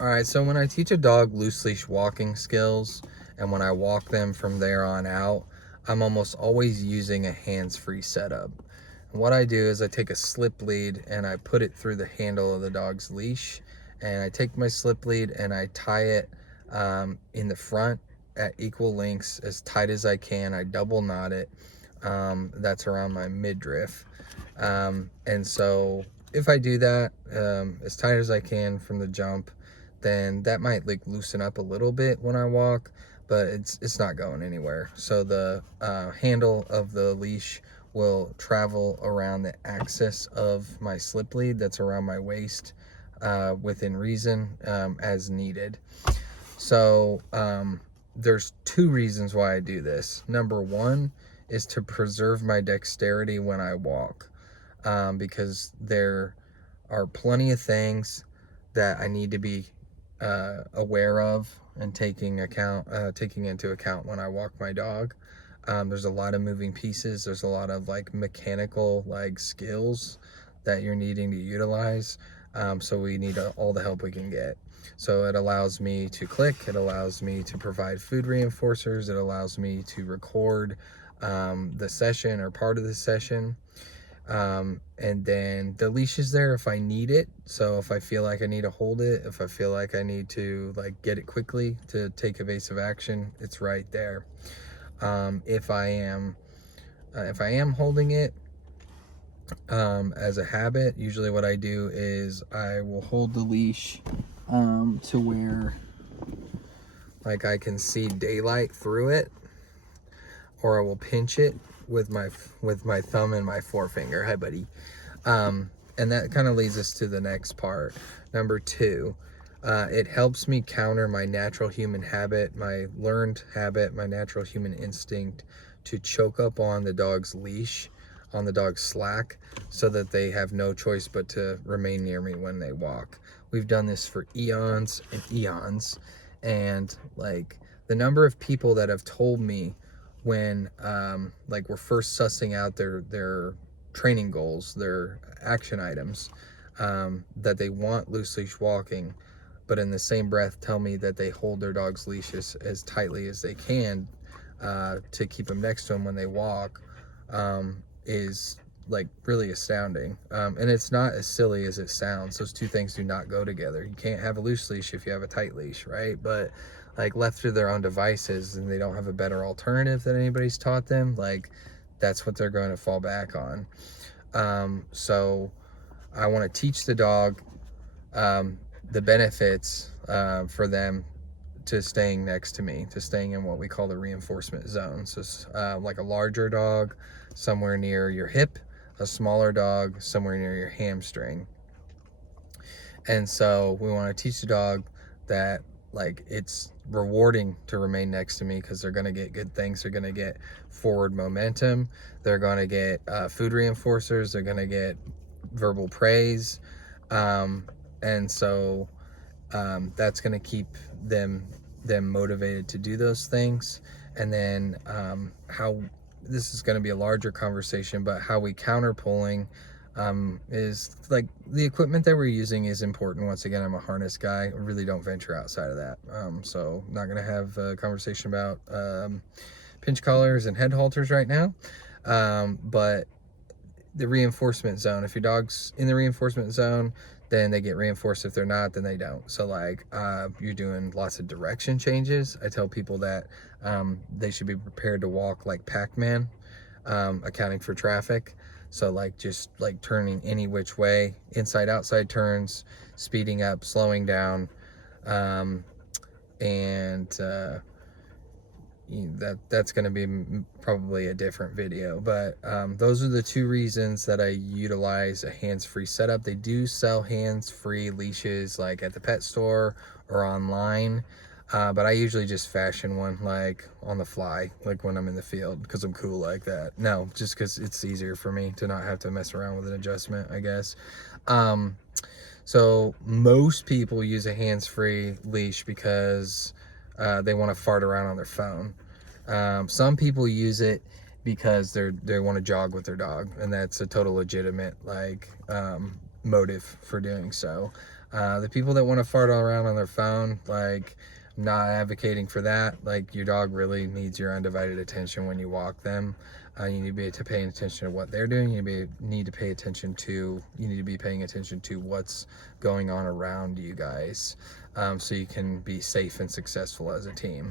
All right, so when I teach a dog loose leash walking skills and when I walk them from there on out, I'm almost always using a hands-free setup. And what I do is I take a slip lead and I put it through the handle of the dog's leash, and I take my slip lead and I tie it in the front at equal lengths as tight as I can. I double knot it. That's around my midriff. And so if I do that as tight as I can from the jump, then that might like loosen up a little bit when I walk, but it's not going anywhere. So the handle of the leash will travel around the axis of my slip lead that's around my waist within reason as needed. So there's two reasons why I do this. Number one is to preserve my dexterity when I walk, because there are plenty of things that I need to be aware of and taking into account when I walk my dog. There's a lot of moving pieces. There's a lot of like mechanical like skills that you're needing to utilize. So we need all the help we can get. So it allows me to click, it allows me to provide food reinforcers, it allows me to record the session or part of the session. And then the leash is there if I need it. So if I feel like I need to hold it, if I feel like I need to like get it quickly to take evasive action, it's right there. If I am holding it as a habit, usually what I do is I will hold the leash to where like I can see daylight through it, or I will pinch it with my thumb and my forefinger. Hi, buddy. And that kind of leads us to the next part. Number two, it helps me counter my natural human habit, my learned habit, my natural human instinct to choke up on the dog's leash, on the dog's slack, so that they have no choice but to remain near me when they walk. We've done this for eons and eons, and like the number of people that have told me when like we're first sussing out their training goals, their action items, that they want loose leash walking, but in the same breath tell me that they hold their dog's leash as tightly as they can to keep them next to them when they walk, is like really astounding. And it's not as silly as it sounds. Those two things do not go together. You can't have a loose leash if you have a tight leash, right? But like left to their own devices and they don't have a better alternative that anybody's taught them, like that's what they're going to fall back on. So I want to teach the dog the benefits for them to staying next to me, to staying in what we call the reinforcement zone. So like a larger dog somewhere near your hip, a smaller dog somewhere near your hamstring. And so we want to teach the dog that like it's rewarding to remain next to me because they're going to get good things. They're going to get forward momentum. They're going to get food reinforcers. They're going to get verbal praise. And so that's going to keep them motivated to do those things. And then how this is going to be a larger conversation, but how we counter pulling is like the equipment that we're using is important. Once again, I'm a harness guy. I really don't venture outside of that. So not going to have a conversation about pinch collars and head halters right now. But the reinforcement zone, if your dog's in the reinforcement zone, then they get reinforced. If they're not, then they don't. So like you're doing lots of direction changes. I tell people that they should be prepared to walk like Pac-Man, accounting for traffic. So like just like turning any which way, inside outside turns, speeding up, slowing down, and that's going to be probably a different video. But those are the two reasons that I utilize a hands-free setup. They do sell hands-free leashes like at the pet store or online, but I usually just fashion one like on the fly, like when I'm in the field, because I'm cool like that. No, just because it's easier for me to not have to mess around with an adjustment, I guess. So most people use a hands-free leash because they want to fart around on their phone. Some people use it because they want to jog with their dog, and that's a total legitimate like motive for doing so. The people that want to fart all around on their phone, like, I'm not advocating for that. Like, your dog really needs your undivided attention when you walk them. You need to be paying attention to what they're doing. You need to pay attention to, you need to be paying attention to what's going on around you guys, so you can be safe and successful as a team.